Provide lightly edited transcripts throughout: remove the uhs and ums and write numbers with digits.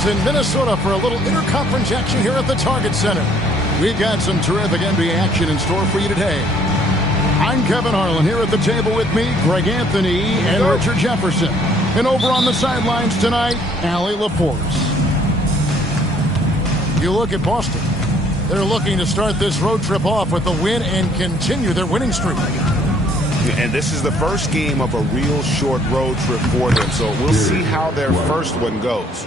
It's in Minnesota for a little interconference action here at the Target Center. We've got some terrific NBA action in store for you today. I'm Kevin Harlan here at the table with me, Greg Anthony and Richard Jefferson. And over on the sidelines tonight, Allie LaForce. You look at Boston. They're looking to start this road trip off with a win and continue their winning streak. And this is the first game of a real short road trip for them, so we'll see how their first one goes.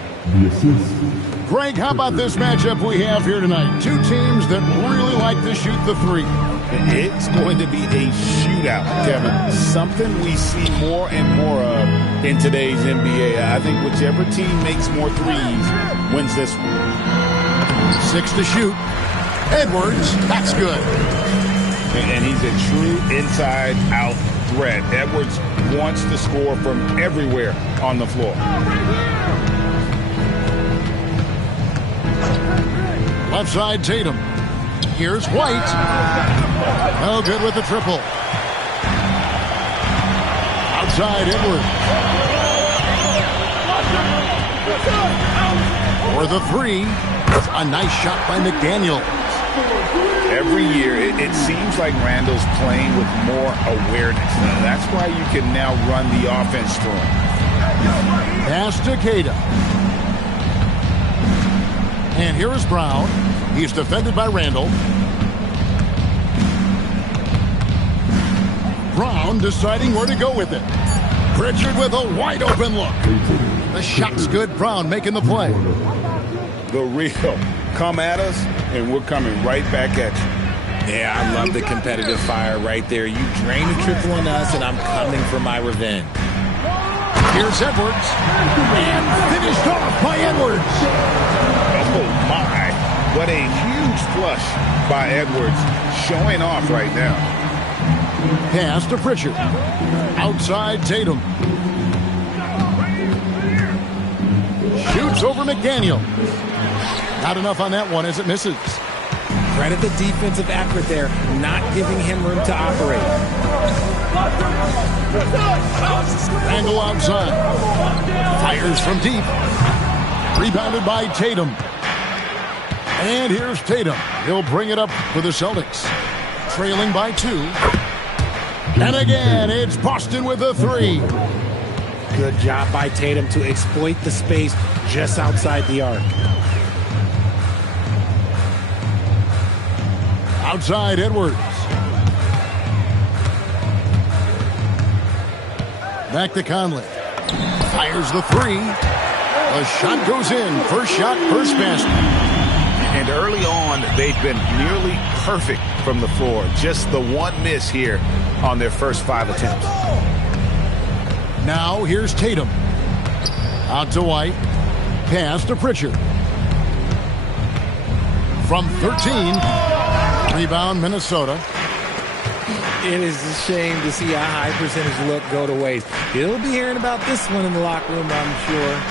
Greg, how about this matchup we have here tonight? Two teams that really like to shoot the three. It's going to be a shootout, Kevin. Something we see more and more of in today's NBA. I think whichever team makes more threes wins this one. 6 to shoot. Edwards, that's good. And he's a true inside-out threat. Edwards wants to score from everywhere on the floor. Left side, Tatum. Here's White. No good with the triple. Outside, Edwards. For the three. A nice shot by McDaniel. Every year, it seems like Randall's playing with more awareness. That's why you can now run the offense through him. Pass to Queta. And here is Brown. He's defended by Randall. Brown deciding where to go with it. Pritchard with a wide open look. The shot's good. Brown making the play. The real. Come at us, and we're coming right back at you. Yeah, I love the competitive fire right there. You drain a triple on us, and I'm coming for my revenge. Here's Edwards. And finished off by Edwards. Oh, my. What a huge flush by Edwards. Showing off right now. Pass to Pritchard. Outside Tatum. Shoots over McDaniel. Not enough on that one as it misses. Credit the defensive effort there, not giving him room to operate. Randall outside. Fires from deep. Rebounded by Tatum. And here's Tatum. He'll bring it up for the Celtics. Trailing by 2. And again, it's Boston with a 3. Good job by Tatum to exploit the space just outside the arc. Outside Edwards. Back to Conley. Fires the 3. The shot goes in. First shot, first basket. And early on, they've been nearly perfect from the floor. Just the one miss here on their first 5 attempts. Now here's Tatum. Out to White. Pass to Pritchard. From 13. Rebound, Minnesota. It is a shame to see a high percentage look go to waste. He'll be hearing about this one in the locker room, I'm sure.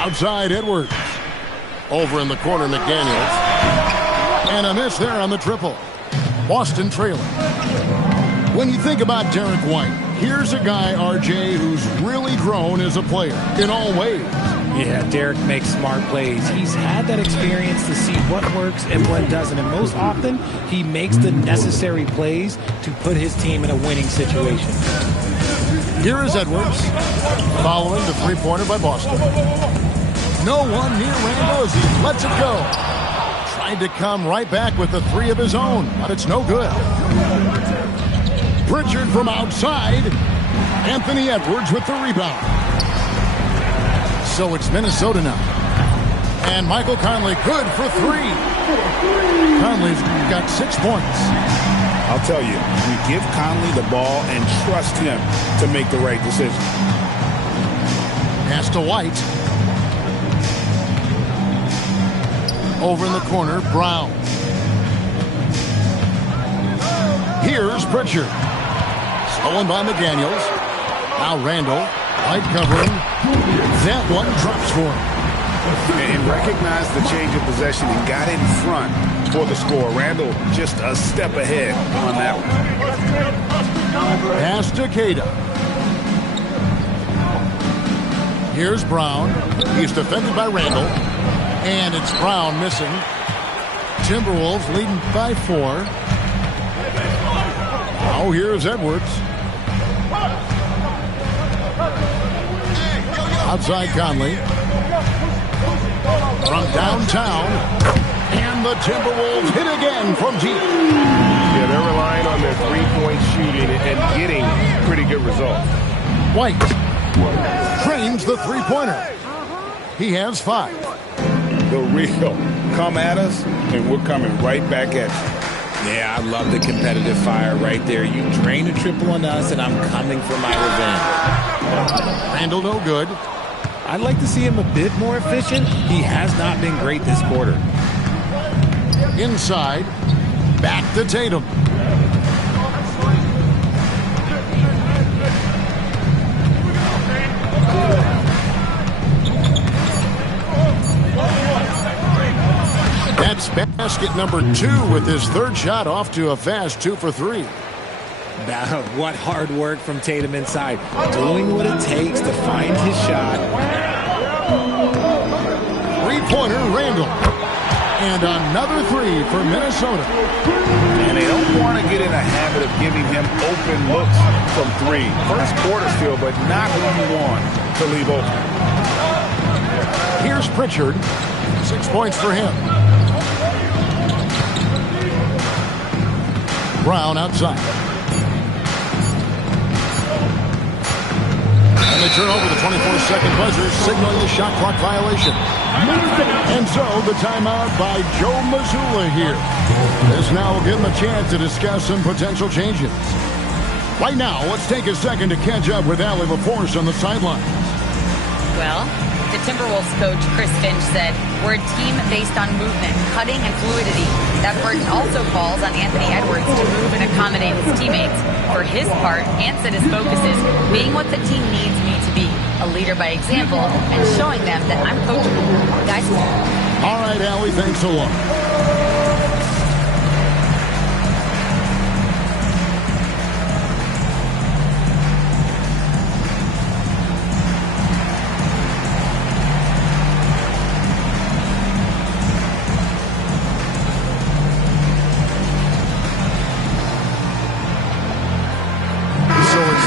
Outside Edwards. Over in the corner, McDaniels. And a miss there on the triple. Boston trailing. When you think about Derek White, here's a guy, RJ, who's really grown as a player in all ways. Yeah, Derek makes smart plays. He's had that experience to see what works and what doesn't. And most often, he makes the necessary plays to put his team in a winning situation. Here is Edwards. Following the three-pointer by Boston. No one near Randall as he lets it go. Tried to come right back with the 3 of his own, but it's no good. Pritchard from outside. Anthony Edwards with the rebound. So it's Minnesota now. And Michael Conley good for 3. Conley's got 6 points. I'll tell you, we give Conley the ball and trust him to make the right decision. Pass to White. Over in the corner, Brown. Here's Pritchard. Stolen by McDaniels. Now Randall. White covering. That one drops for him. And recognized the change of possession and got in front for the score. Randall just a step ahead on that one. Pass to Queta. Here's Brown. He's defended by Randall. And it's Brown missing. Timberwolves leading by 4. Now here's Edwards. Outside Conley. From downtown. And the Timberwolves hit again from deep. Yeah, they're relying on their three-point shooting and getting pretty good results. White trains the three-pointer. He has 5. The real come at us, and we're coming right back at you. Yeah, I love the competitive fire right there. You drain a triple on us, and I'm coming for my revenge. Randall no good. I'd like to see him a bit more efficient. He has not been great this quarter. Inside. Back to Tatum. That's basket number 2 with his 3rd shot off to a fast 2 for 3. What hard work from Tatum inside. Doing what it takes to find his shot. 3-pointer Randall. And another 3 for Minnesota. And they don't want to get in a habit of giving him open looks from 3. First quarter still, but not what you want to leave open. Here's Pritchard. 6 points for him. Brown outside. And they turn over the 24-second buzzer, signaling the shot clock violation. And so the timeout by Joe Mazzulla here. This now will give him a chance to discuss some potential changes. Right now, let's take a second to catch up with Allie LaForce on the sidelines. Well, the Timberwolves coach, Chris Finch, said, "We're a team based on movement, cutting, and fluidity. That burden also falls on Anthony Edwards to move and accommodate his teammates. For his part, Ant said his focus is being what the team needs me to be, a leader by example, and showing them that I'm coachable. Guys." All right, Allie, thanks a lot.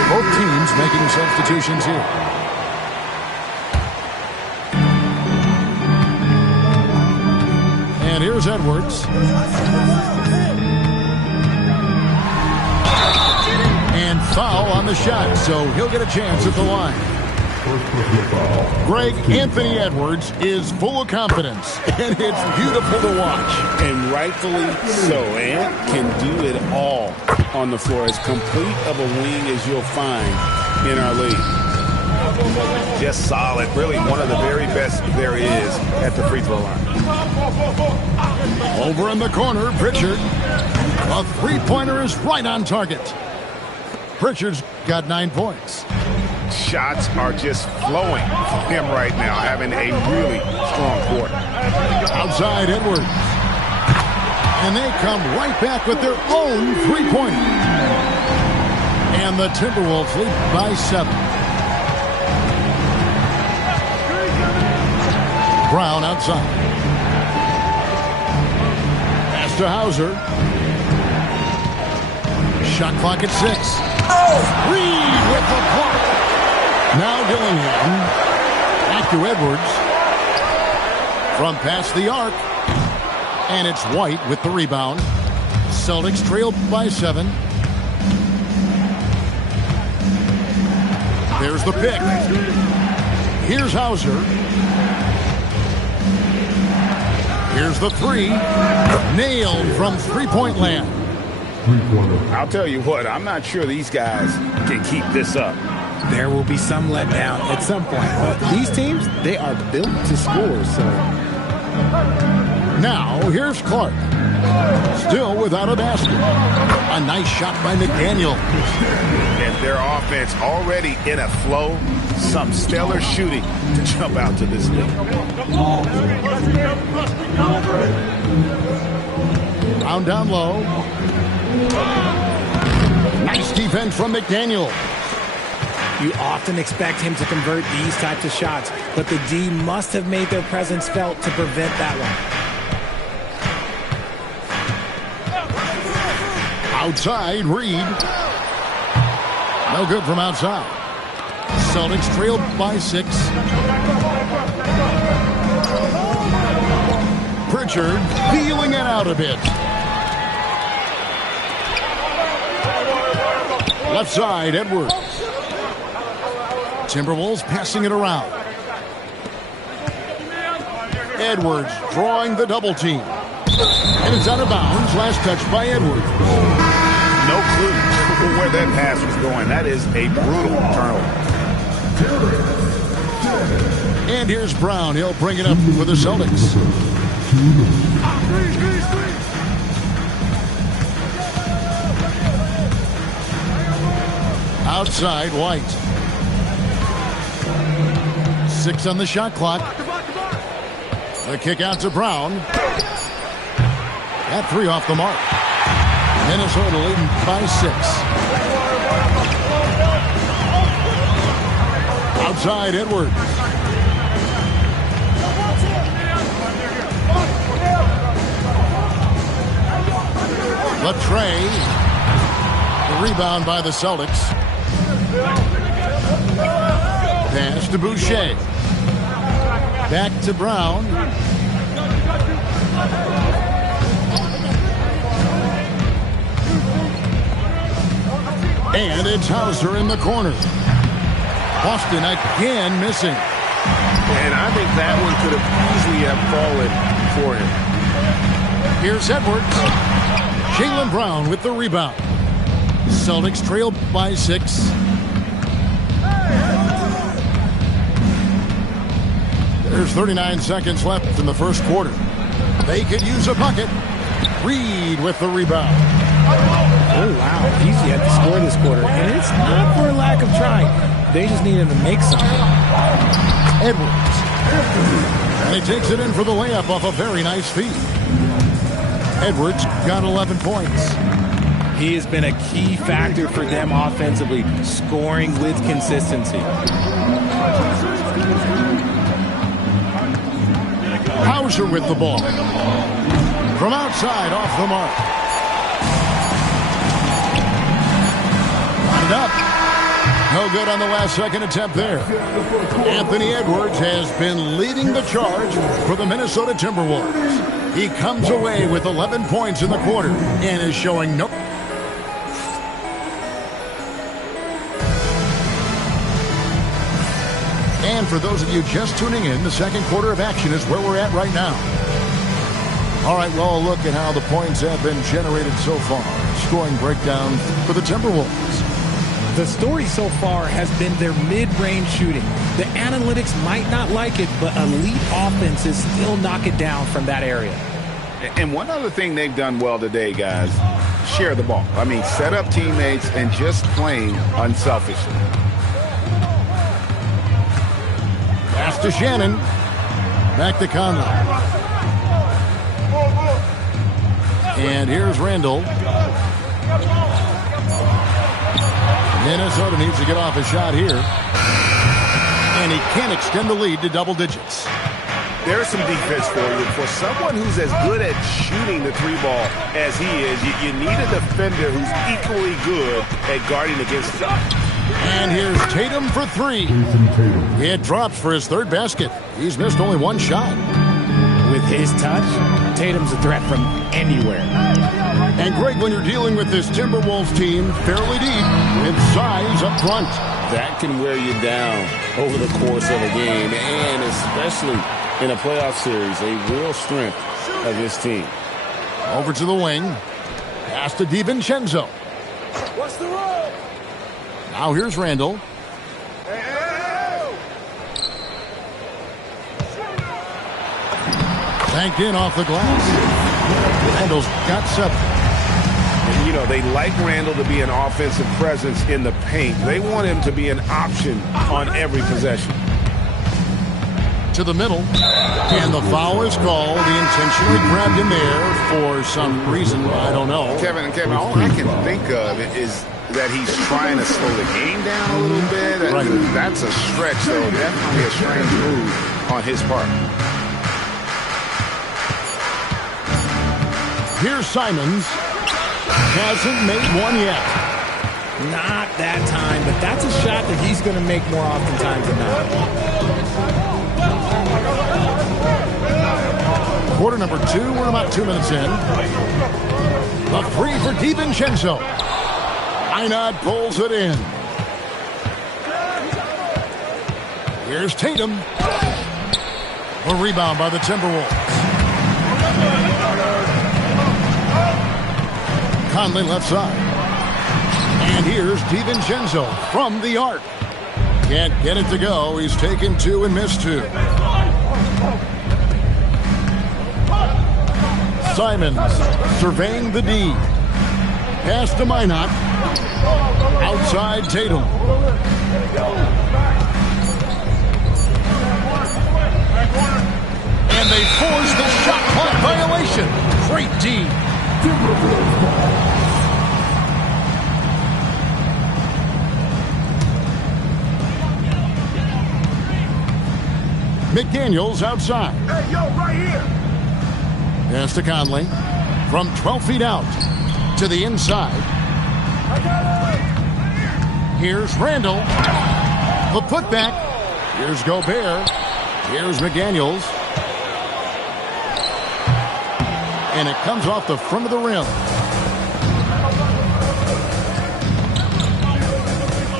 Both teams making substitutions here. And here's Edwards. And foul on the shot, so he'll get a chance at the line. Greg, Anthony Edwards is full of confidence, and it's beautiful to watch. And rightfully so. Ant can do it all on the floor. As complete of a wing as you'll find in our league. Just solid. Really one of the very best there is at the free throw line. Over in the corner, Pritchard. A three-pointer is right on target. Pritchard's got 9 points. Shots are just flowing from him right now, having a really strong quarter. Outside Edwards. And they come right back with their own three-pointer. And the Timberwolves lead by 7. Brown outside. Pass to Hauser. Shot clock at 6. Reed with the block. Now Dillingham. Back to Edwards. From past the arc. And it's White with the rebound. Celtics trail by 7. There's the pick. Here's Hauser. Here's the 3. Nailed from three-point land. I'll tell you what, I'm not sure these guys can keep this up. There will be some letdown at some point. But these teams, they are built to score, so. Now, here's Clark. Still without a basket. A nice shot by McDaniel. And their offense already in a flow. Some stellar shooting to jump out to this league. Round down low. Nice defense from McDaniel. You often expect him to convert these types of shots, but the D must have made their presence felt to prevent that one. Outside, Reed. No good from outside. Celtics trailed by 6. Pritchard feeling it out a bit. Left side, Edwards. Timberwolves passing it around. Edwards drawing the double team. And it's out of bounds. Last touch by Edwards. No clue where that pass was going. That is a brutal turnover. And here's Brown. He'll bring it up for the Celtics. Outside, White. 6 on the shot clock. The kick out to Brown. That 3 off the mark. Minnesota leading by 6. Outside, Edwards. Latrey. The rebound by the Celtics. Pass to Boucher. Back to Brown. And it's Hauser in the corner. Boston again missing. And I think that one could have easily have fallen for him. Here's Edwards. Jaylen Brown with the rebound. Celtics trailed by 6. There's 39 seconds left in the first quarter. They could use a bucket. Reed with the rebound. Oh, wow. He's yet to score this quarter. And it's not for a lack of trying. They just need him to make something. Edwards. And he takes it in for the layup off a very nice feed. Edwards got 11 points. He has been a key factor for them offensively, scoring with consistency. Hauser with the ball. From outside, off the mark. Got it up. No good on the last second attempt there. Anthony Edwards has been leading the charge for the Minnesota Timberwolves. He comes away with 11 points in the quarter and is showing no... And for those of you just tuning in, the second quarter of action is where we're at right now. All right, well, a look at how the points have been generated so far. Scoring breakdown for the Timberwolves. The story so far has been their mid-range shooting. The analytics might not like it, but elite offenses still knock it down from that area. And one other thing they've done well today, guys, share the ball. I mean, set up teammates and just playing unselfishly. Pass to Shannon. Back to Conley. And here's Randall. Minnesota needs to get off a shot here. And he can't extend the lead to double digits. There's some defense for you. For someone who's as good at shooting the 3-ball as he is, you need a defender who's equally good at guarding against him. And here's Tatum for 3. It drops for his third basket. He's missed only one shot. With his touch, Tatum's a threat from anywhere. And Greg, when you're dealing with this Timberwolves team fairly deep with size up front, that can wear you down over the course of a game, and especially in a playoff series, a real strength of this team. Over to the wing. Pass to DiVincenzo. What's the roll? Now here's Randall. Banked in off the glass. Randall's got 7. And, you know, they like Randall to be an offensive presence in the paint. They want him to be an option on every possession. To the middle. And the foul is called. He intentionally grabbed him there for some reason. I don't know. Kevin, all I can think of is that he's trying to slow the game down a little bit. Right. That's a stretch, though. Definitely a strange move on his part. Here's Simons. Hasn't made one yet. Not that time, but that's a shot that he's going to make more oftentimes than not. Quarter number 2, we're about 2 minutes in. A three for DiVincenzo. Einat pulls it in. Here's Tatum. A rebound by the Timberwolves. Conley left side. And here's DiVincenzo from the arc. Can't get it to go. He's taken 2 and missed 2. Simons surveying the D. Pass to Minot. Outside Tatum. And they force the shot clock violation. Great D. McDaniels outside. Hey, yo, right here. Pass to Conley. From 12 feet out to the inside. Here's Randall. The putback. Here's Gobert. Here's McDaniels. And it comes off the front of the rim.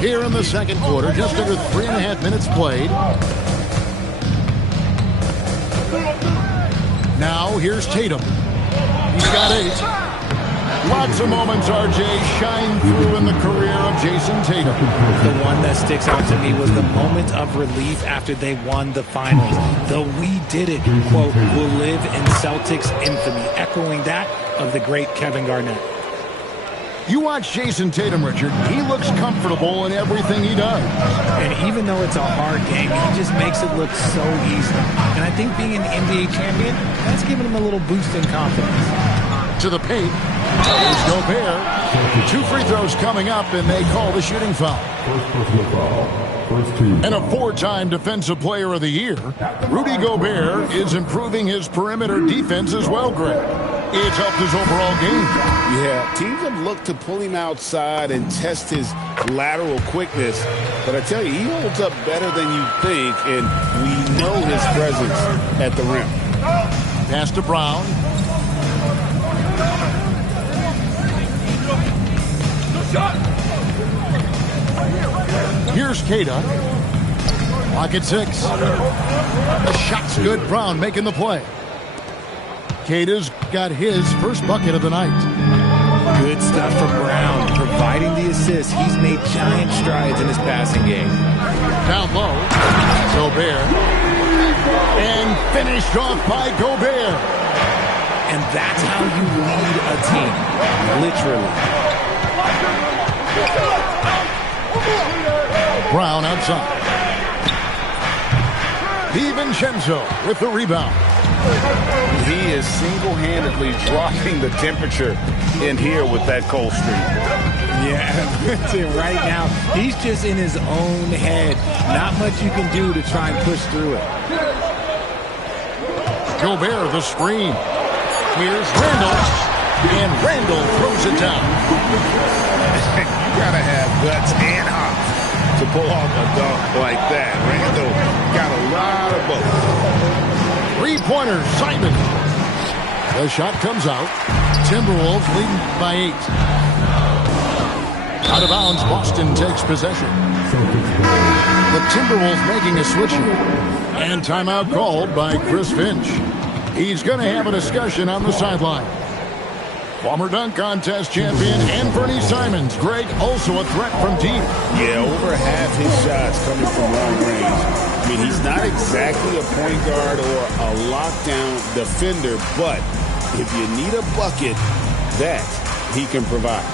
Here in the second quarter, just under 3.5 minutes played. Now here's Tatum. He's got 8. Lots of moments, RJ, shine through in the career of Jason Tatum. The one that sticks out to me was the moment of relief after they won the finals. The "we did it" quote will live in Celtics infamy, echoing that of the great Kevin Garnett. You watch Jason Tatum, Richard. He looks comfortable in everything he does. And even though it's a hard game, he just makes it look so easy. And I think being an NBA champion, that's given him a little boost in confidence. To the paint. Here's Gobert. 2 free throws coming up, and they call the shooting foul. And a 4-time Defensive Player of the Year, Rudy Gobert is improving his perimeter defense as well, Greg. It's helped his overall game. Yeah, teams have looked to pull him outside and test his lateral quickness. But I tell you, he holds up better than you think, and we know his presence at the rim. Pass to Brown. Here's Queta. Clock at 6. The shot's good. Brown making the play. Queta's got his first bucket of the night. Good stuff from Brown, providing the assist. He's made giant strides in his passing game. Down low, Gobert. And finished off by Gobert. And that's how you lead a team, literally. Brown outside. DiVincenzo with the rebound. He is single-handedly dropping the temperature in here with that cold streak. Yeah, right now, he's just in his own head. Not much you can do to try and push through it. Gobert, the screen. Here's Randall. And Randall throws it down. You got to have guts and hops to pull off a dunk like that. Randall got a lot of both. 3-pointer, Simon. The shot comes out. Timberwolves leading by 8. Out of bounds, Boston takes possession. The Timberwolves making a switch here. And timeout called by Chris Finch. He's going to have a discussion on the sideline. Former dunk contest champion and Bernie Simons. Greg, also a threat from deep. Yeah, over half his shots coming from long range. I mean, he's not exactly a point guard or a lockdown defender, but if you need a bucket, that he can provide.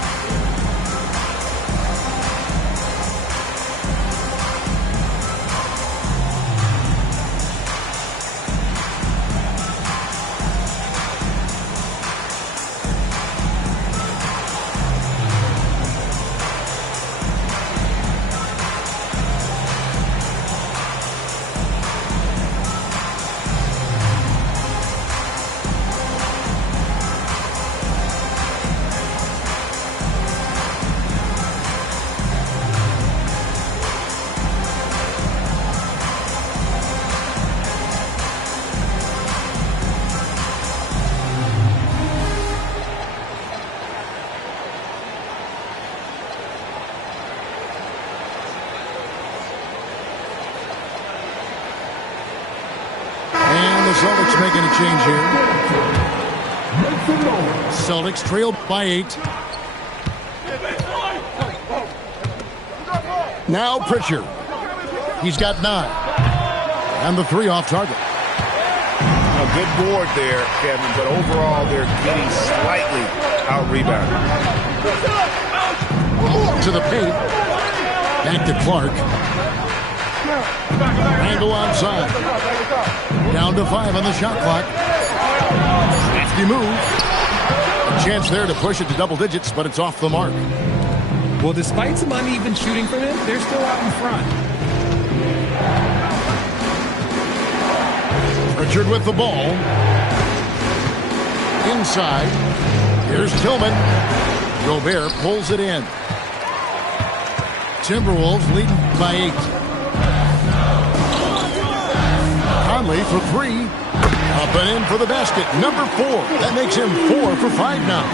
Celtics making a change here. Celtics trail by 8. Now Pritchard. He's got 9. And the 3 off target. A good board there, Kevin, but overall they're getting slightly out-rebounded. To the paint. Back to Clark. Randle onside. Down to 5 on the shot clock. Hefty move. A chance there to push it to double digits, but it's off the mark. Well, despite some uneven shooting from him, they're still out in front. Pritchard with the ball. Inside. Here's Tillman. Gobert pulls it in. Timberwolves leading by 8. Conley for 3. Up and in for the basket. Number 4. That makes him 4 for 5 now.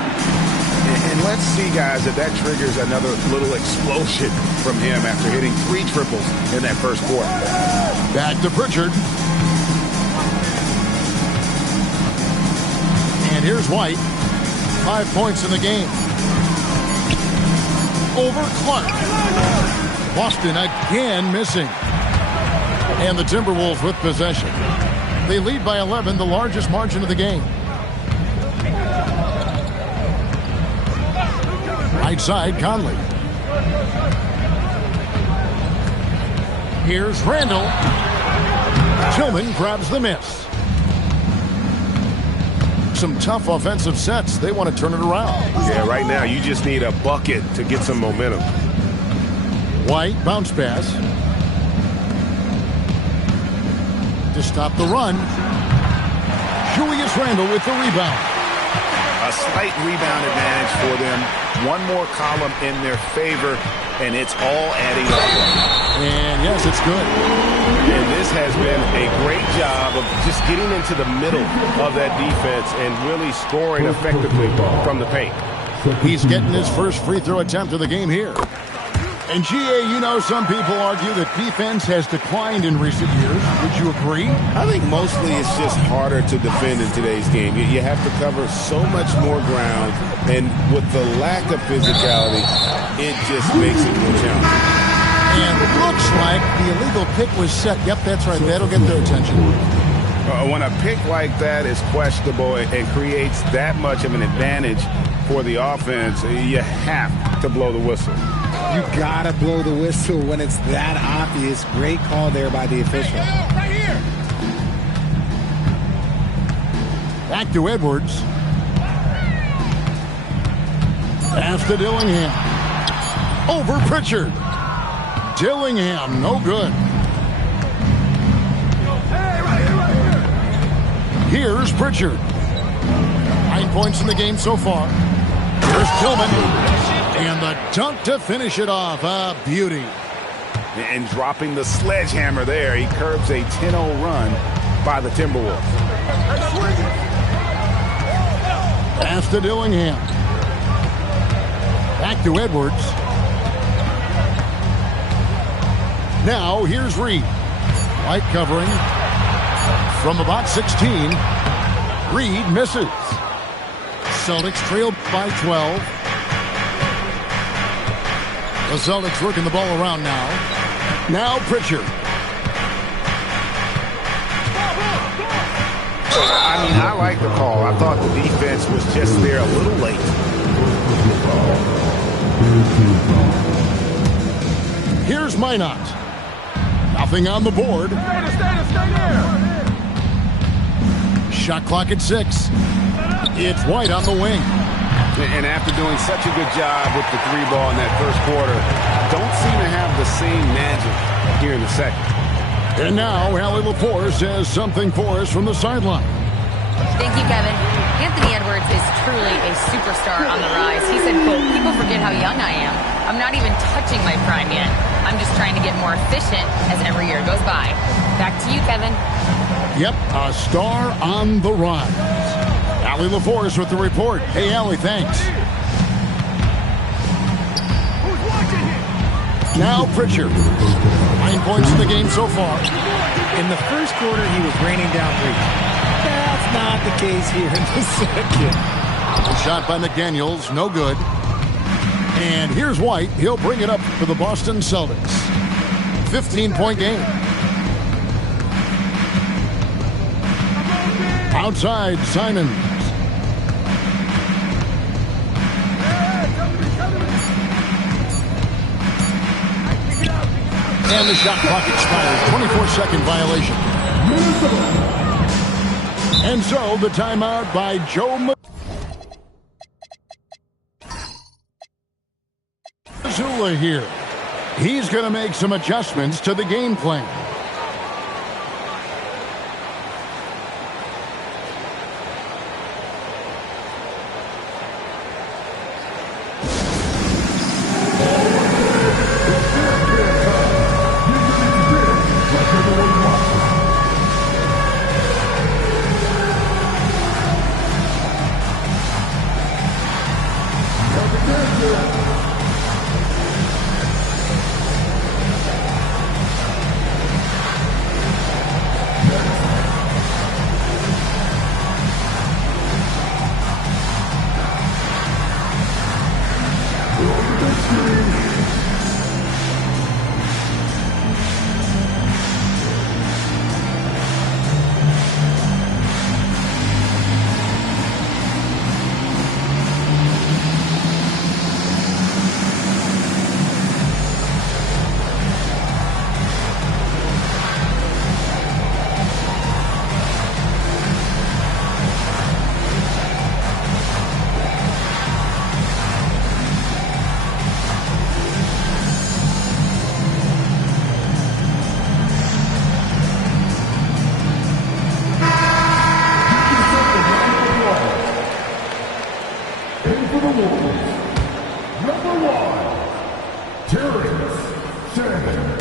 And let's see, guys, if that triggers another little explosion from him after hitting 3 triples in that first quarter. Back to Pritchard. And here's White. 5 points in the game. Over Clark. Boston again missing. And the Timberwolves with possession. They lead by 11, the largest margin of the game. Right side, Conley. Here's Randle. Tillman grabs the miss. Some tough offensive sets. They want to turn it around. Yeah, right now you just need a bucket to get some momentum. White, bounce pass. To stop the run. Julius Randle with the rebound. A slight rebound advantage for them. One more column in their favor, and it's all adding up. And yes, it's good. And this has been a great job of just getting into the middle of that defense and really scoring effectively from the paint. He's getting his first free throw attempt of the game here. And GA, you know, some people argue that defense has declined in recent years. Would you agree? I think mostly it's just harder to defend in today's game. You have to cover so much more ground, and with the lack of physicality, it just makes it more challenging. And it looks like the illegal pick was set. Yep, that's right. That'll get their attention. When a pick like that is questionable and creates that much of an advantage for the offense, you have to blow the whistle. You gotta blow the whistle when it's that obvious. Great call there by the official. Right here. Back to Edwards. Pass to Dillingham. Over Pritchard. Dillingham, no good. Here's Pritchard. 9 points in the game so far. Here's Tillman. And the dunk to finish it off. A beauty. And dropping the sledgehammer there, he curbs a 10-0 run by the Timberwolves. Pass to Dillingham. Back to Edwards. Now here's Reed. White covering. From about 16. Reed misses. Celtics trail by 12. The Celtics working the ball around now. Now Pritchard. I mean, I like the call. I thought the defense was just there a little late. Here's Minot. Nothing on the board. Shot clock at 6. It's White on the wing. And after doing such a good job with the 3-ball in that first quarter, don't seem to have the same magic here in the second. And now, Allie LaForce says something for us from the sideline. Thank you, Kevin. Anthony Edwards is truly a superstar on the rise. He said, quote, "People forget how young I am. I'm not even touching my prime yet. I'm just trying to get more efficient as every year goes by." Back to you, Kevin. Yep, a star on the rise. Allie LaForce with the report. Hey, Allie, thanks. Now Pritchard. 9 points in the game so far. In the first quarter, he was raining down threes. not the case here in the second. The shot by McDaniels, no good. And here's White. He'll bring it up for the Boston Celtics. 15-point game. Outside, Simons. And the shot clock expires. 24-second violation. And so the timeout by Joe Mazzulla here. He's going to make some adjustments to the game plan.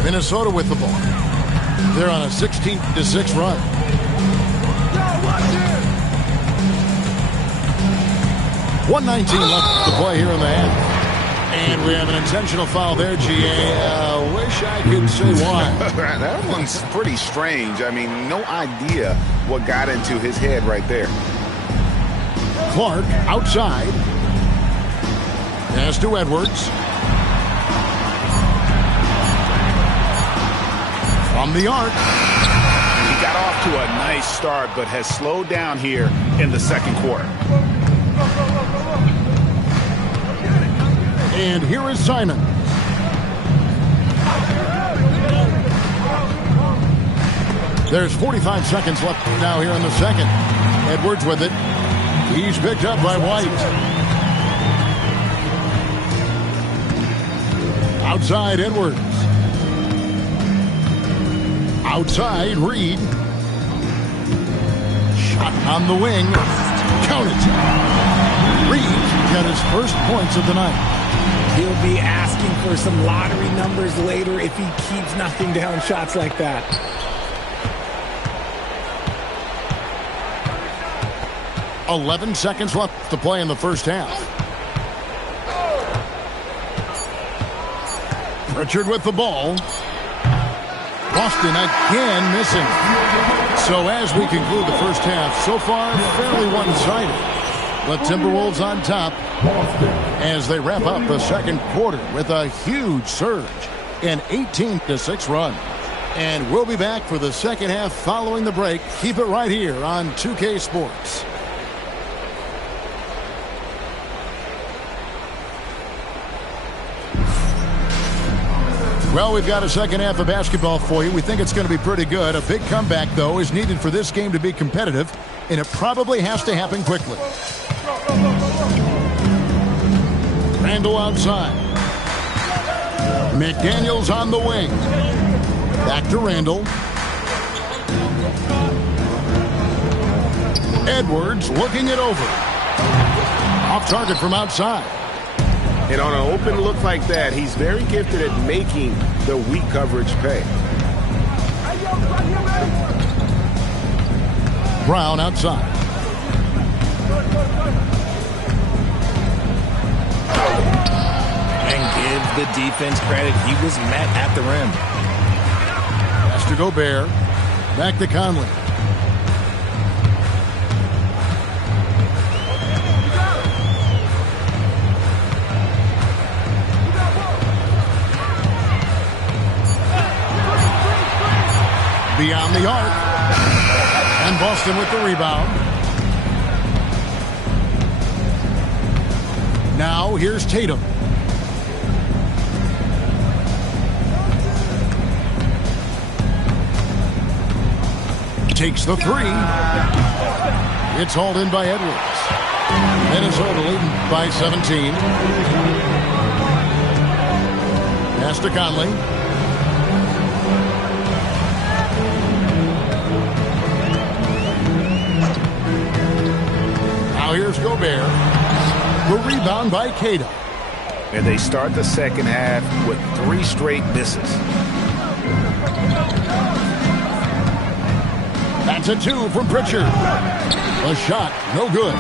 Minnesota with the ball. They're on a 16-6 run. 1:19 left to play here in the half. And we have an intentional foul there, GA. Wish I could say why. That one's pretty strange. I mean, no idea what got into his head right there. Clark outside. Pass to Edwards. From the arc. He got off to a nice start, but has slowed down here in the second quarter. And here is Simon. There's 45 seconds left now here in the second. Edwards with it. He's picked up by White. Outside, Edwards. Outside, Reed. Shot on the wing. Count it. Reed got his first points of the night. He'll be asking for some lottery numbers later if he keeps knocking down shots like that. "11 seconds left to play in the first half. Pritchard with the ball. Boston again missing. So as we conclude the first half, so far fairly one-sided. The Timberwolves on top as they wrap up the second quarter with a huge surge, an 18-6 run. And we'll be back for the second half following the break. Keep it right here on 2K Sports. Well, we've got a second half of basketball for you. We think it's going to be pretty good. A big comeback, though, is needed for this game to be competitive, and it probably has to happen quickly. Randall outside. McDaniels on the wing. Back to Randall. Edwards looking it over. Off target from outside. And on an open look like that, he's very gifted at making the weak coverage pay. Brown outside. And give the defense credit. He was met at the rim. Pass to Gobert. Back to Conley. Beyond the arc. And Boston with the rebound. Now here's Tatum. Takes the three. It's hauled in by Edwards. Minnesota leading by 17. Pass to Conley. Now here's Gobert. The rebound by Tatum. And they start the second half with 3 straight misses. That's a 2 from Pritchard. A shot, no good.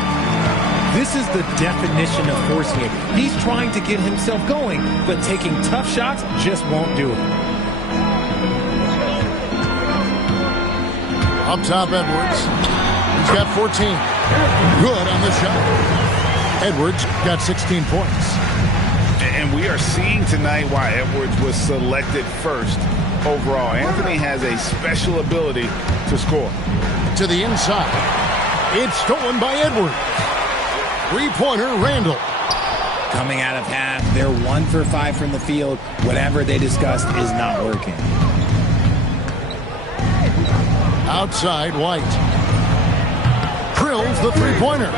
This is the definition of forcing it. He's trying to get himself going, but taking tough shots just won't do it. Up top, Edwards. He's got 14. Good on the shot. Edwards got 16 points. And we are seeing tonight why Edwards was selected first overall. Anthony has a special ability to score. To the inside. It's stolen by Edwards. Three-pointer, Randall. Coming out of half, they're 1 for 5 from the field. Whatever they discussed is not working. Outside, White. Drills the three-pointer.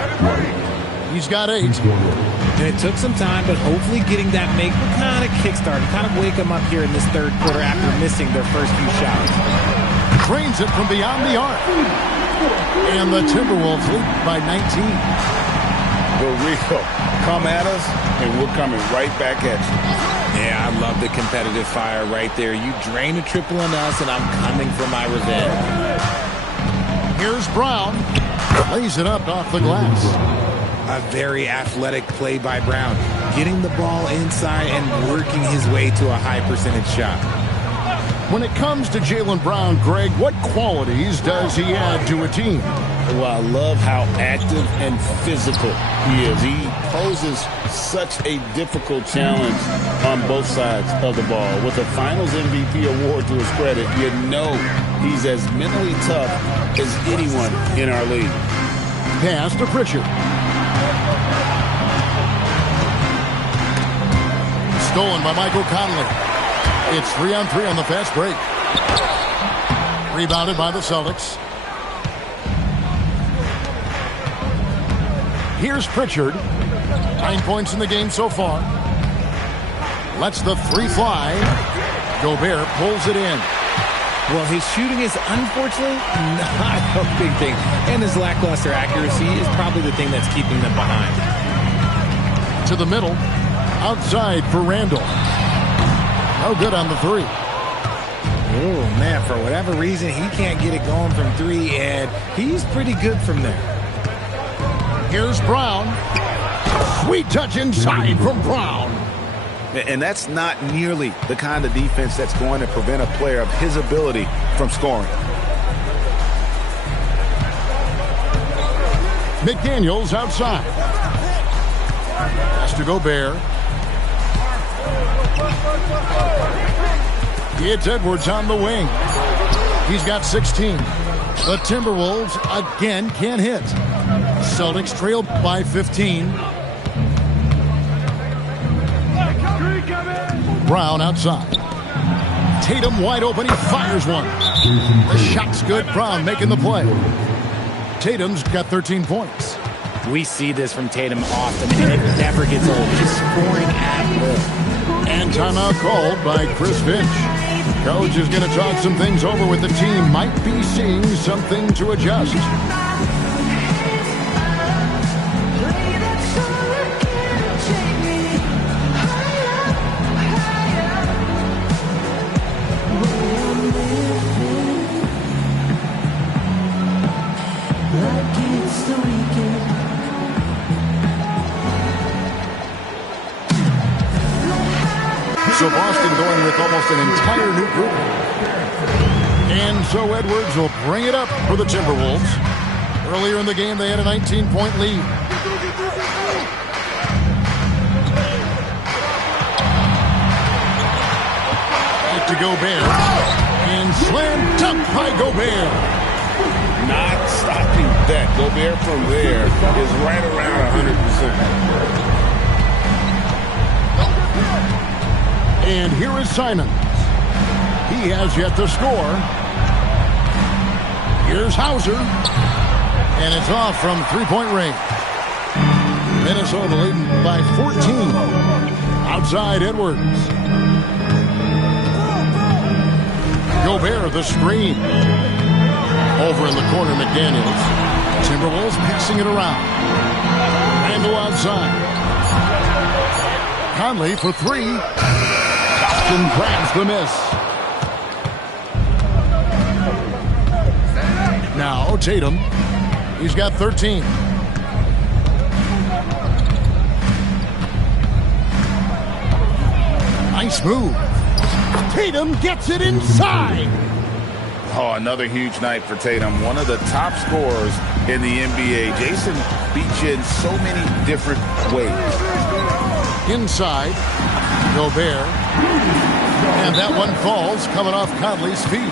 He's got 8. And it took some time, but hopefully getting that make will kind of kickstart, kind of wake them up here in this third quarter after missing their first few shots. Drains it from beyond the arc. And the Timberwolves lead by 19. The real. Come at us, and we're coming right back at you. Yeah, I love the competitive fire right there. You drain a triple on us, and I'm coming for my revenge. Here's Brown. Lays it up off the glass. A very athletic play by Brown, getting the ball inside and working his way to a high percentage shot. When it comes to Jaylen Brown, Greg, what qualities does he add to a team? Well, I love how active and physical he is. He poses such a difficult challenge on both sides of the ball. With a Finals MVP award to his credit, you know he's as mentally tough as anyone in our league. Pass to Pritchard. Stolen by Michael Conley. It's 3-on-3 on the fast break. Rebounded by the Celtics. Here's Pritchard. 9 points in the game so far. Lets the 3 fly. Gobert pulls it in. Well, his shooting is unfortunately not a big thing. And his lackluster accuracy is probably the thing that's keeping them behind. To the middle. Outside for Randall. No good on the 3. Oh, man, for whatever reason, he can't get it going from 3, and he's pretty good from there. Here's Brown. Sweet touch inside from Brown. And that's not nearly the kind of defense that's going to prevent a player of his ability from scoring. McDaniels outside. Has to Gobert. It's Edwards on the wing. He's got 16. The Timberwolves again can't hit. Celtics trail by 15. Brown outside. Tatum wide open. He fires one. The shot's good. Brown making the play. Tatum's got 13 points. We see this from Tatum often, and it never gets old. Just scoring at will. And timeout called by Chris Finch. Coach is going to talk some things over with the team. Might be seeing something to adjust. So Boston going with almost an entire new group. And so Edwards will bring it up for the Timberwolves. Earlier in the game, they had a 19-point lead. Back to Gobert. And slammed up by Gobert. Not stopping that. Gobert from there is right around 100%. And here is Simons. He has yet to score. Here's Hauser. And it's off from three-point range. Minnesota leading by 14. Outside Edwards. Gobert, the screen. Over in the corner, McDaniels. Timberwolves passing it around. Randle outside. Conley for three. Boston grabs the miss. Now Tatum. He's got 13. Nice move. Tatum gets it inside. Oh, another huge night for Tatum. One of the top scorers in the NBA. Jason beats you in so many different ways. Inside. Gobert. And that one falls coming off Conley's feet.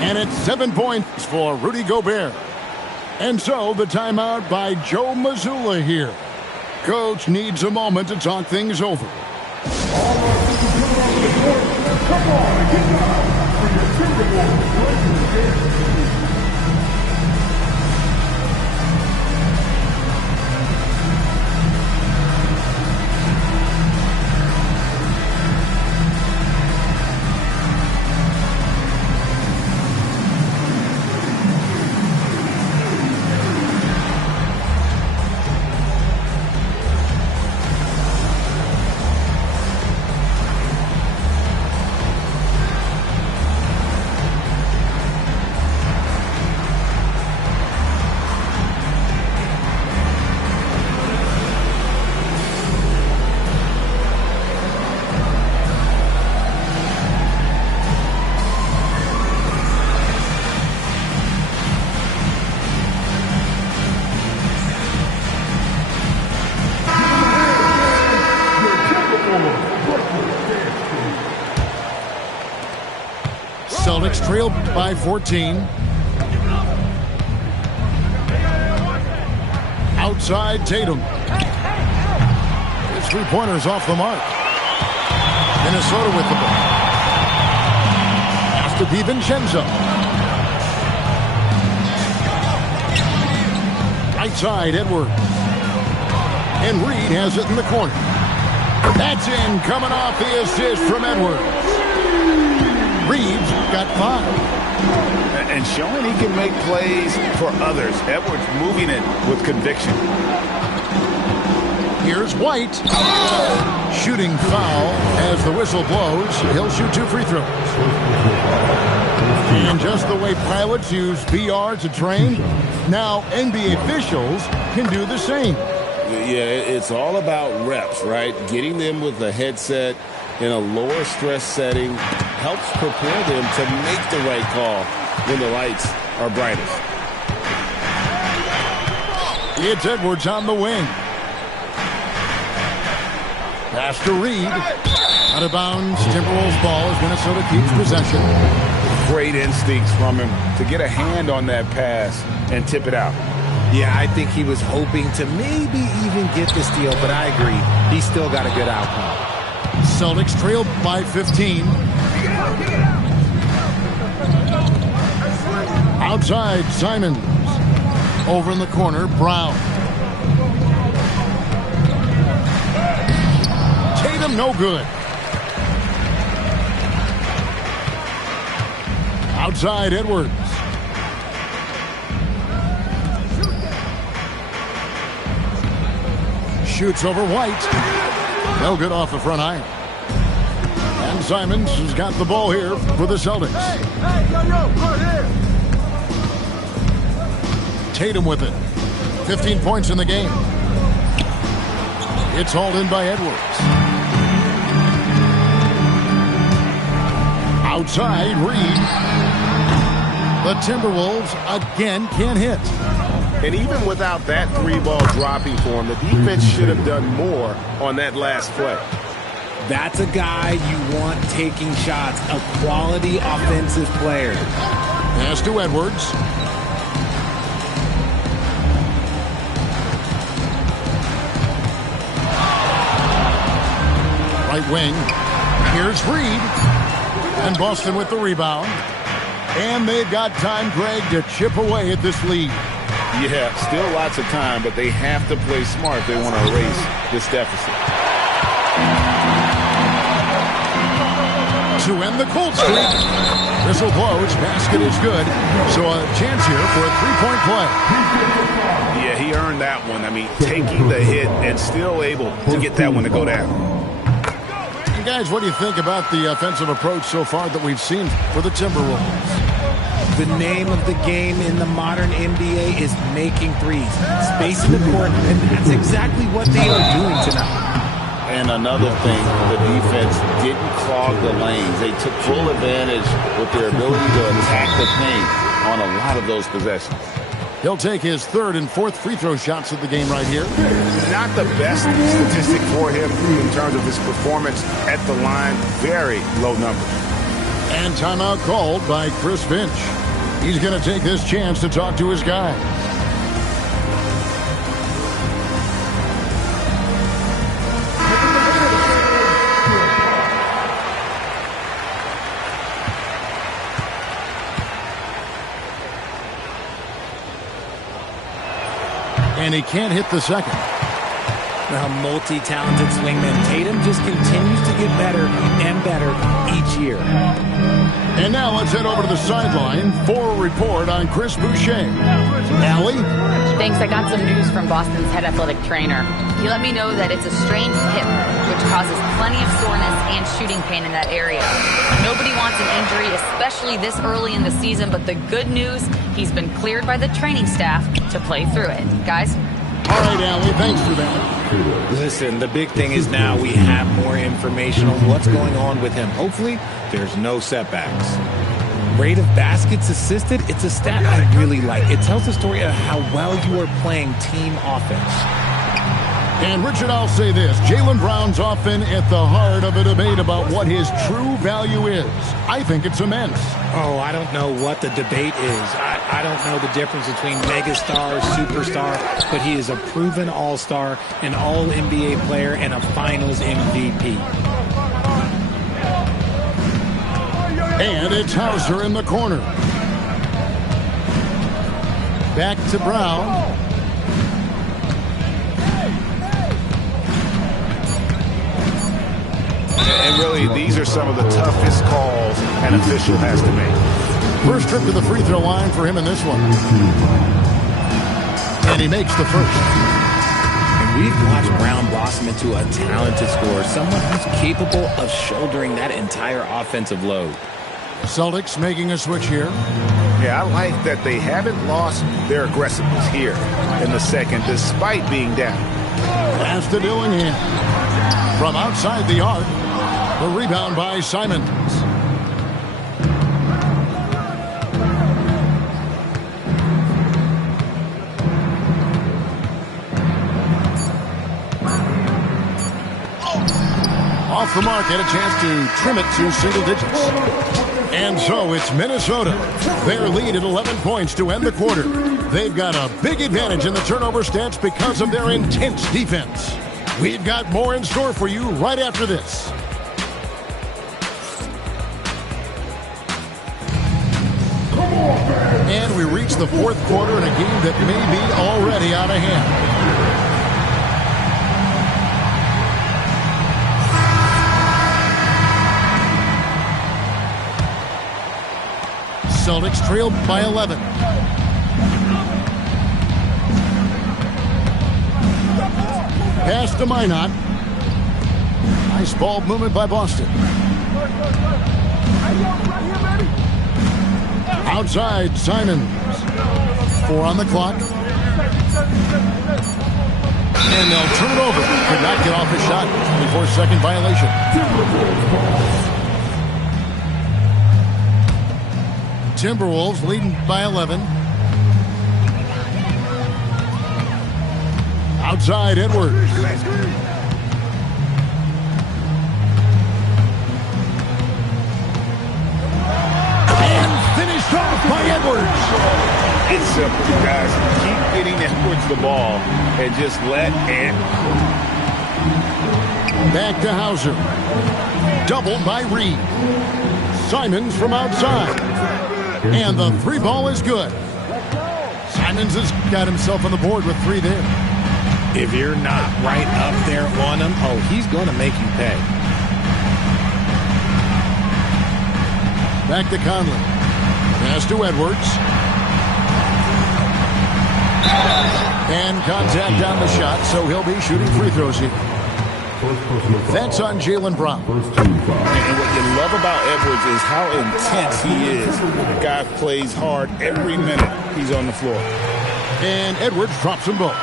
And it's 7 points for Rudy Gobert. And so the timeout by Joe Mazzulla here. Coach needs a moment to talk things over. Come on, get down for your Timberwolves. Celtics trail by 14. Outside Tatum. His three-pointer's off the mark. Minnesota with the ball. Pass to DiVincenzo. Right side, Edwards. And Reed has it in the corner. That's in, coming off the assist from Edwards. Reeves got 5. And showing he can make plays for others. Edwards moving it with conviction. Here's White. Shooting foul as the whistle blows. He'll shoot 2 free throws. And just the way pilots use VR to train, now NBA officials can do the same. Yeah, it's all about reps, right? Getting them with a headset in a lower stress setting helps prepare them to make the right call when the lights are brightest. It's Edwards on the wing. Pass to Reed. Out of bounds. Timberwolves ball as Minnesota keeps possession. Great instincts from him to get a hand on that pass and tip it out. Yeah, I think he was hoping to maybe even get the steal, but I agree. He still got a good outcome. Celtics trail by 15. Outside, Simons. Over in the corner, Brown. Tatum, no good. Outside, Edwards. Shoots over White. No good off the front iron. And Simons has got the ball here for the Celtics. Hey, yo, right here. Tatum with it. 15 points in the game. It's hauled in by Edwards. Outside, Reed. The Timberwolves again can't hit. And even without that 3-ball dropping for him, the defense should have done more on that last play. That's a guy you want taking shots, a quality offensive player. Pass to Edwards. Right wing. Here's Reed. And Boston with the rebound. And they've got time, Greg, to chip away at this lead. Yeah, still lots of time, but they have to play smart if they want to erase this deficit. To end the cold streak. Whistle blows. Basket is good. So a chance here for a three-point play. Yeah, he earned that one. I mean, taking the hit and still able to get that one to go down. And guys, what do you think about the offensive approach so far that we've seen for the Timberwolves? The name of the game in the modern NBA is making threes, spacing the court, and that's exactly what they are doing tonight. And another thing, the defense didn't clog the lanes. They took full advantage with their ability to attack the paint on a lot of those possessions. He'll take his third and fourth free throw shots of the game right here. Not the best statistic for him in terms of his performance at the line. Very low number. And timeout called by Chris Finch. He's going to take this chance to talk to his guys. And he can't hit the second. A multi-talented swingman, Tatum just continues to get better and better each year. And now let's head over to the sideline for a report on Chris Boucher. Allie? Thanks. I got some news from Boston's head athletic trainer. He let me know that it's a strained hip, which causes plenty of soreness and shooting pain in that area. Nobody wants an injury, especially this early in the season, but the good news, he's been cleared by the training staff to play through it. Guys? All right, Allie, thanks for that. Listen, the big thing is now we have more information on what's going on with him. Hopefully, there's no setbacks. Rate of baskets assisted, it's a stat I really like. It tells the story of how well you are playing team offense. And Richard, I'll say this. Jaylen Brown's often at the heart of a debate about what his true value is. I think it's immense. Oh, I don't know what the debate is. I don't know the difference between megastar, superstar, but he is a proven all-star, an all-NBA player, and a finals MVP. And it's Hauser in the corner. Back to Brown. And really, these are some of the toughest calls an official has to make. First trip to the free throw line for him in this one. And he makes the first. And we've watched Brown blossom into a talented scorer, someone who's capable of shouldering that entire offensive load. Celtics making a switch here. Yeah, I like that they haven't lost their aggressiveness here in the second, despite being down. Pass to Dillingham. From outside the arc, the rebound by Simons. Off the mark, had a chance to trim it to single digits. And so it's Minnesota. Their lead at 11 points to end the quarter. They've got a big advantage in the turnover stats because of their intense defense. We've got more in store for you right after this. And we reach the fourth quarter in a game that may be already out of hand. Celtics trailed by 11. Pass to Minot. Nice ball movement by Boston. Outside, Simons. 4 on the clock. And they'll turn it over. Could not get off his shot. 24-second violation. Timberwolves leading by 11. Outside, Edwards. simple. Guys, keep getting Edwards the ball and just let Ant. Back to Hauser. Doubled by Reed. Simons from outside. And the three ball is good. Simons has got himself on the board with 3 there. If you're not right up there on him, oh, he's going to make you pay. Back to Conley. Pass to Edwards. And contact on the shot, so he'll be shooting free throws here. That's on Jaylen Brown. And what you love about Edwards is how intense he is. The guy plays hard every minute he's on the floor. And Edwards drops them both.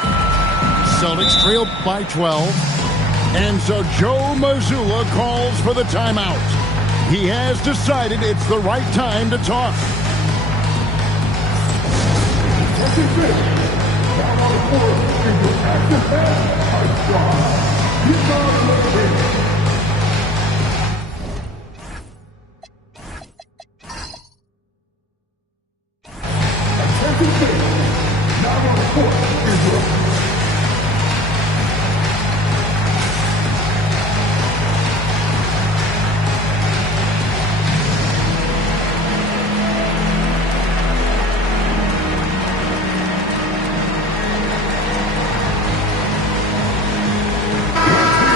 Celtics trail by 12. And so Joe Mazzulla calls for the timeout. He has decided it's the right time to talk.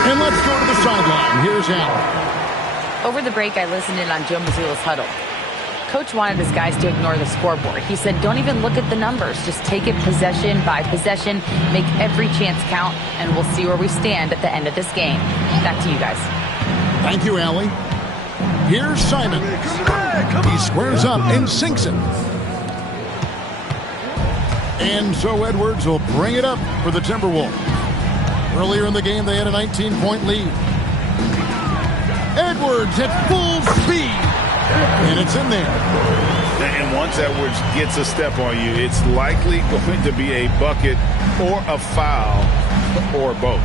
And let's go to the sideline. Here's Allen. Over the break, I listened in on Joe Mazzulla's huddle. Coach wanted his guys to ignore the scoreboard. He said, don't even look at the numbers. Just take it possession by possession, make every chance count, and we'll see where we stand at the end of this game. Back to you guys. Thank you, Allie. Here's Simon. He squares up and sinks it. And so Edwards will bring it up for the Timberwolves. Earlier in the game, they had a 19-point lead. Edwards at full speed. And it's in there. And once Edwards gets a step on you, it's likely going to be a bucket or a foul or both.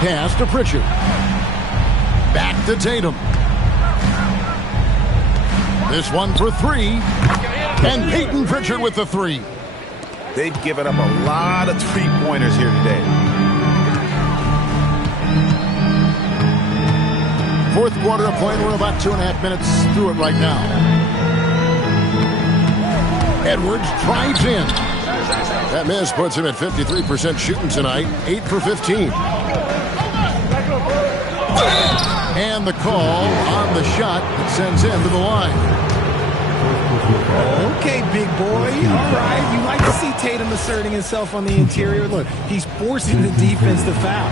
Pass to Pritchard. Back to Tatum. This one for 3. And Peyton Pritchard with the 3. They've given up a lot of three-pointers here today. Fourth quarter of play. We're about 2.5 minutes through it right now. Edwards drives in. That miss puts him at 53% shooting tonight. 8 for 15. And the call on the shot that sends him to the line. Okay, big boy. All right. You like to see Tatum asserting himself on the interior. Look, he's forcing the defense to foul.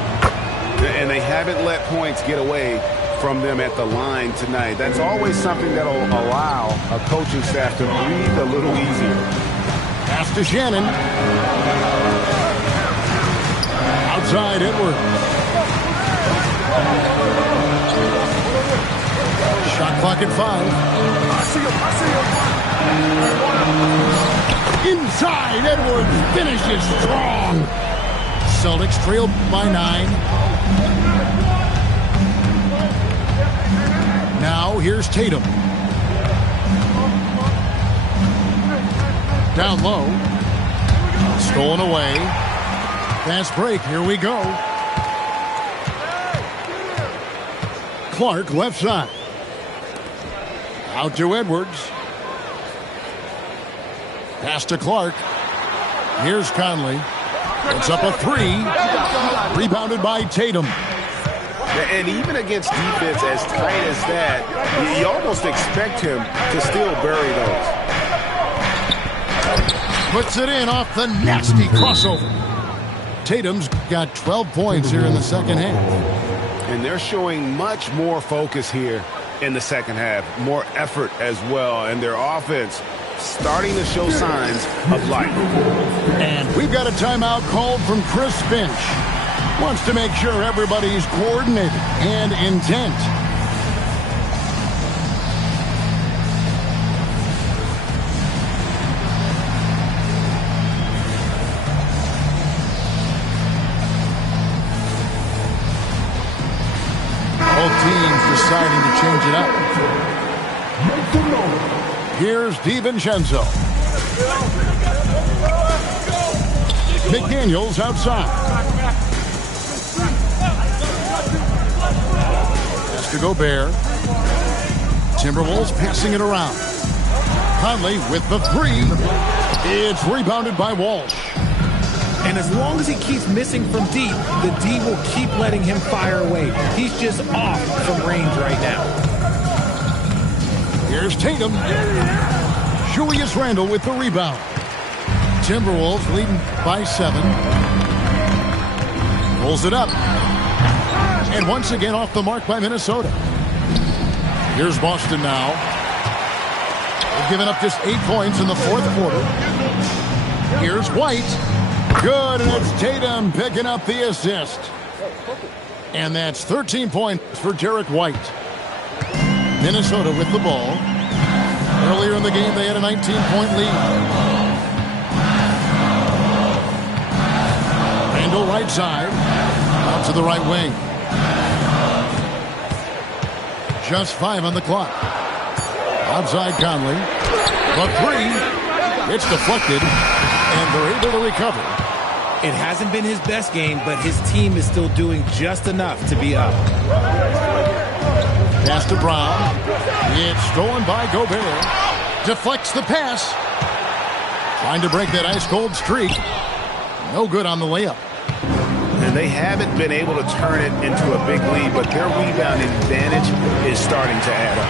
And they haven't let points get away from them at the line tonight. That's always something that will allow a coaching staff to breathe a little easier. Pass to Shannon. Outside Edwards. Shot clock at 5. Inside, Edwards finishes strong. Celtics trail by 9. Now here's Tatum. Down low. Stolen away. Fast break. Here we go. Clark left side. Out to Edwards. Pass to Clark. Here's Conley. Puts up a 3. Rebounded by Tatum. And even against defense as tight as that, you almost expect him to still bury those. Puts it in off the nasty crossover. Tatum's got 12 points here in the second half. And they're showing much more focus here in the second half. More effort as well. And their offense starting to show signs of life. And we've got a timeout called from Chris Finch. Wants to make sure everybody's coordinated and intent. Both teams deciding to change it up. Here's DiVincenzo. McDaniels outside. Pass to Gobert. Timberwolves passing it around. Conley with the three. It's rebounded by Walsh. And as long as he keeps missing from deep, the D will keep letting him fire away. He's just off from range right now. Here's Tatum. Julius Randle with the rebound. Timberwolves leading by 7. Pulls it up. And once again off the mark by Minnesota. Here's Boston now. They've given up just 8 points in the fourth quarter. Here's White. Good, and it's Tatum picking up the assist. And that's 13 points for Derek White. Minnesota with the ball. Earlier in the game, they had a 19-point lead. Randle right side. Out to the right wing. Just 5 on the clock. Outside Conley. The three. It's deflected. And they're able to recover. It hasn't been his best game, but his team is still doing just enough to be up. Pass to Brown. It's stolen by Gobert. Deflects the pass. Trying to break that ice-cold streak. No good on the layup. And they haven't been able to turn it into a big lead, but their rebounding advantage is starting to add up.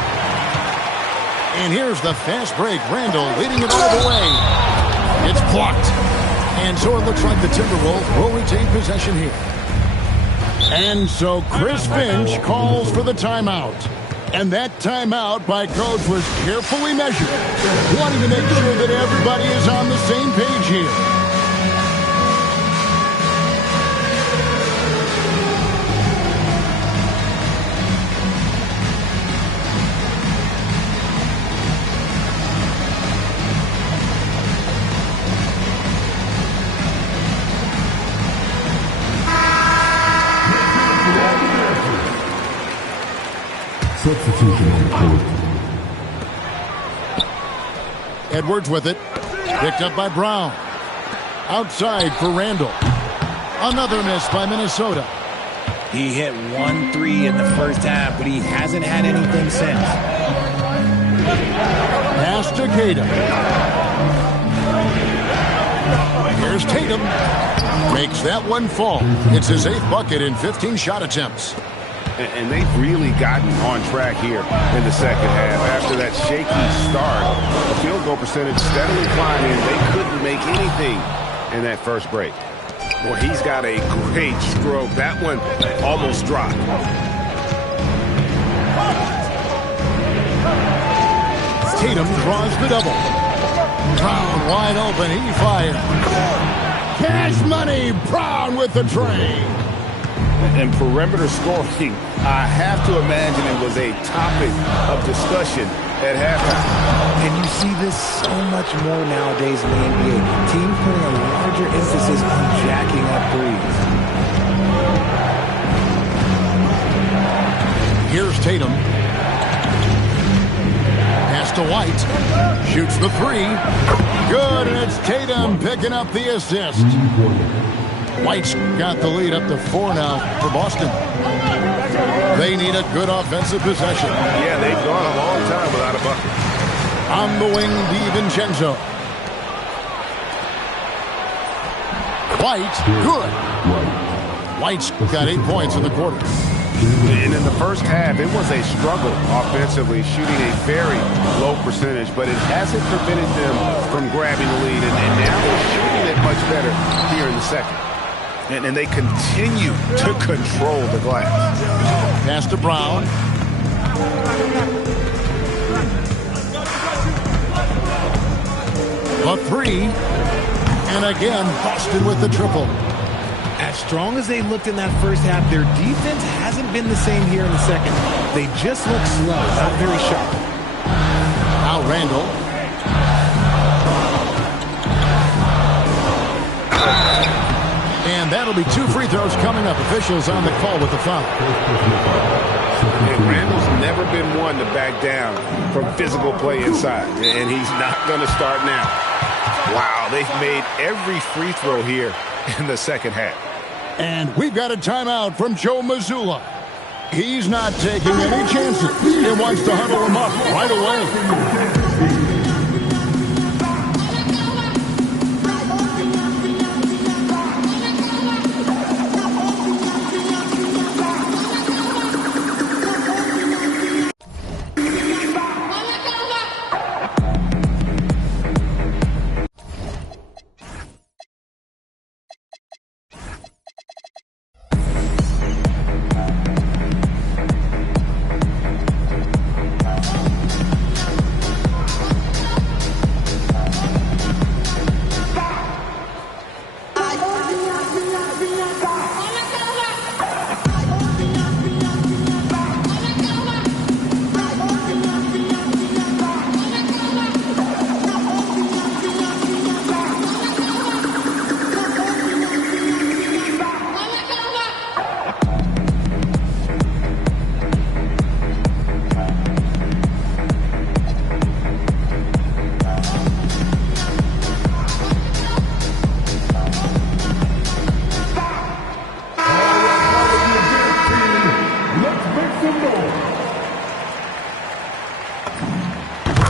And here's the fast break. Randle leading it all the way. It's blocked. And so it looks like the Timberwolves will retain possession here. And so Chris Finch calls for the timeout. And that timeout by Coach was carefully measured, wanting to make sure that everybody is on the same page here. Substitution on the court. Edwards with it. Picked up by Brown. Outside for Randle. Another miss by Minnesota. He hit 1 3 in the first half, but he hasn't had anything since. Pass to Tatum. Here's Tatum. Makes that one fall. It's his 8th bucket in 15 shot attempts. And they've really gotten on track here in the second half. After that shaky start, the field goal percentage steadily climbing. They couldn't make anything in that first break. Boy, he's got a great stroke. That one almost dropped. Tatum draws the double. Brown wide open. He fires. Cash money. Brown with the train. And perimeter scoring, I have to imagine it was a topic of discussion at halftime. And you see this so much more nowadays in the NBA. Teams putting a larger emphasis on jacking up threes. Here's Tatum. Pass to White. Shoots the three. Good, and it's Tatum picking up the assist. White's got the lead up to 4 now for Boston. They need a good offensive possession. Yeah, they've gone a long time without a bucket. On the wing, DiVincenzo. White, good. White's got 8 points in the quarter. And in the first half, it was a struggle offensively, shooting a very low percentage, but it hasn't prevented them from grabbing the lead. And now they're shooting it much better here in the second. And they continue to control the glass. Pass to Brown. A three. And again, Boston with the triple. As strong as they looked in that first half, their defense hasn't been the same here in the second. They just look slow, not very sharp. Now Randle. And that'll be 2 free throws coming up. Officials on the call with the foul. And Randall's never been one to back down from physical play inside, and he's not going to start now. Wow, they've made every free throw here in the second half. And we've got a timeout from Joe Mazzulla. He's not taking any chances. He wants to huddle him up right away.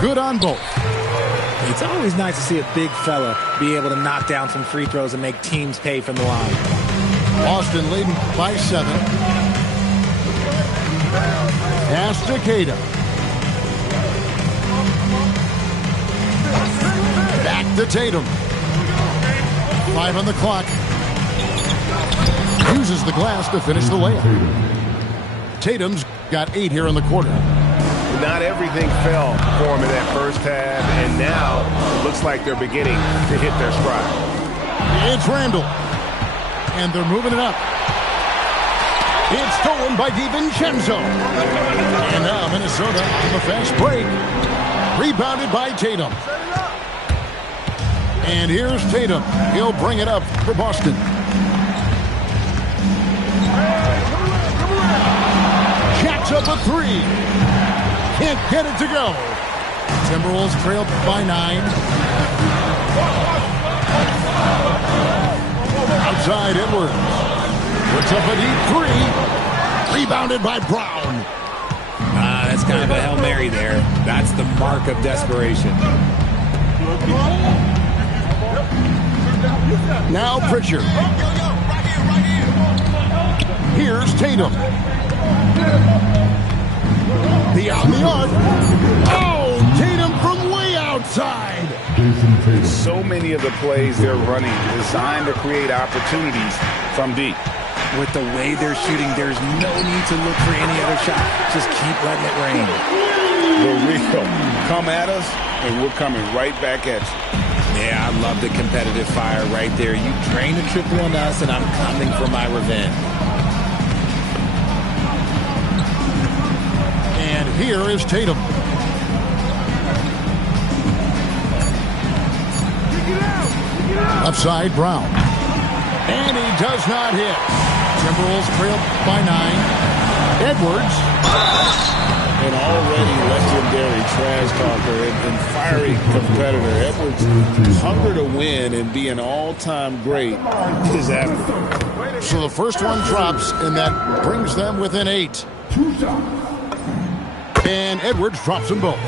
Good on both. It's always nice to see a big fella be able to knock down some free throws and make teams pay from the line. Boston leading by 7. Pass to Tatum. Back to Tatum. 5 on the clock. Uses the glass to finish the layup. Tatum's got 8 here in the quarter. Not everything fell for him in that first half, and now it looks like they're beginning to hit their stride. It's Randall, and they're moving it up. It's stolen by DiVincenzo. And now Minnesota on the fast break. Rebounded by Tatum. And here's Tatum. He'll bring it up for Boston. Jacks up a 3. Can't get it to go. Timberwolves trail by 9. Outside Edwards. Puts up a deep 3. Rebounded by Brown. That's kind of a Hail Mary there. That's the mark of desperation. Now Pritchard. Here's Tatum. Beyond the arc. Oh, Tatum from way outside. So many of the plays they're running designed to create opportunities from deep. With the way they're shooting, there's no need to look for any other shot. Just keep letting it rain. The real come at us, and we're coming right back at you. Yeah, I love the competitive fire right there. You drain a triple on us, and I'm coming for my revenge. And here is Tatum. Upside Brown. And he does not hit. Timberwolves trail by 9. Edwards. An already legendary trash talker and fiery competitor. Edwards' hunger to win and be an all-time great is after. So the first one drops, and that brings them within 8. And Edwards drops them both.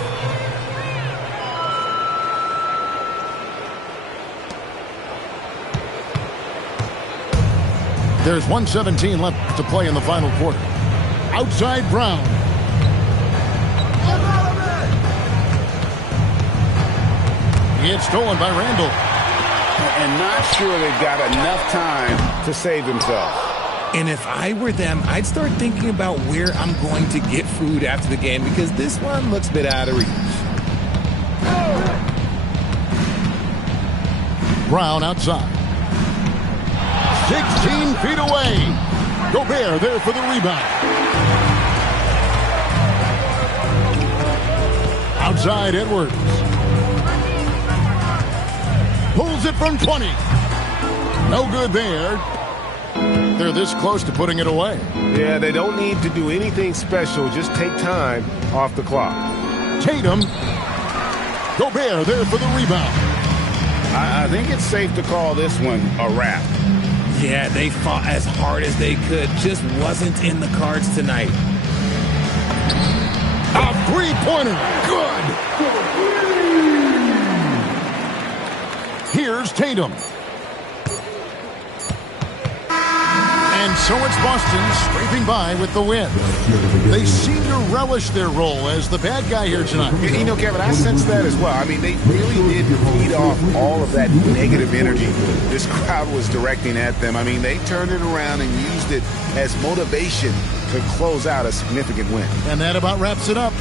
There's 1:17 left to play in the final quarter. Outside Brown. It's stolen by Randall. And not sure they've got enough time to save themselves. And if I were them, I'd start thinking about where I'm going to get food after the game because this one looks a bit out of reach. Brown outside. 16 feet away. Gobert there for the rebound. Outside Edwards. Pulls it from 20. No good there. they're this close to putting it away. Yeah, they don't need to do anything special. Just take time off the clock. Tatum. Gobert there for the rebound. I think it's safe to call this one a wrap. Yeah, they fought as hard as they could. Just wasn't in the cards tonight. A three-pointer. Good. Here's Tatum. And so it's Boston scraping by with the win. They seem to relish their role as the bad guy here tonight. You know, Kevin, I sense that as well. I mean, they really did feed off all of that negative energy this crowd was directing at them. I mean, they turned it around and used it as motivation to close out a significant win. And that about wraps it up.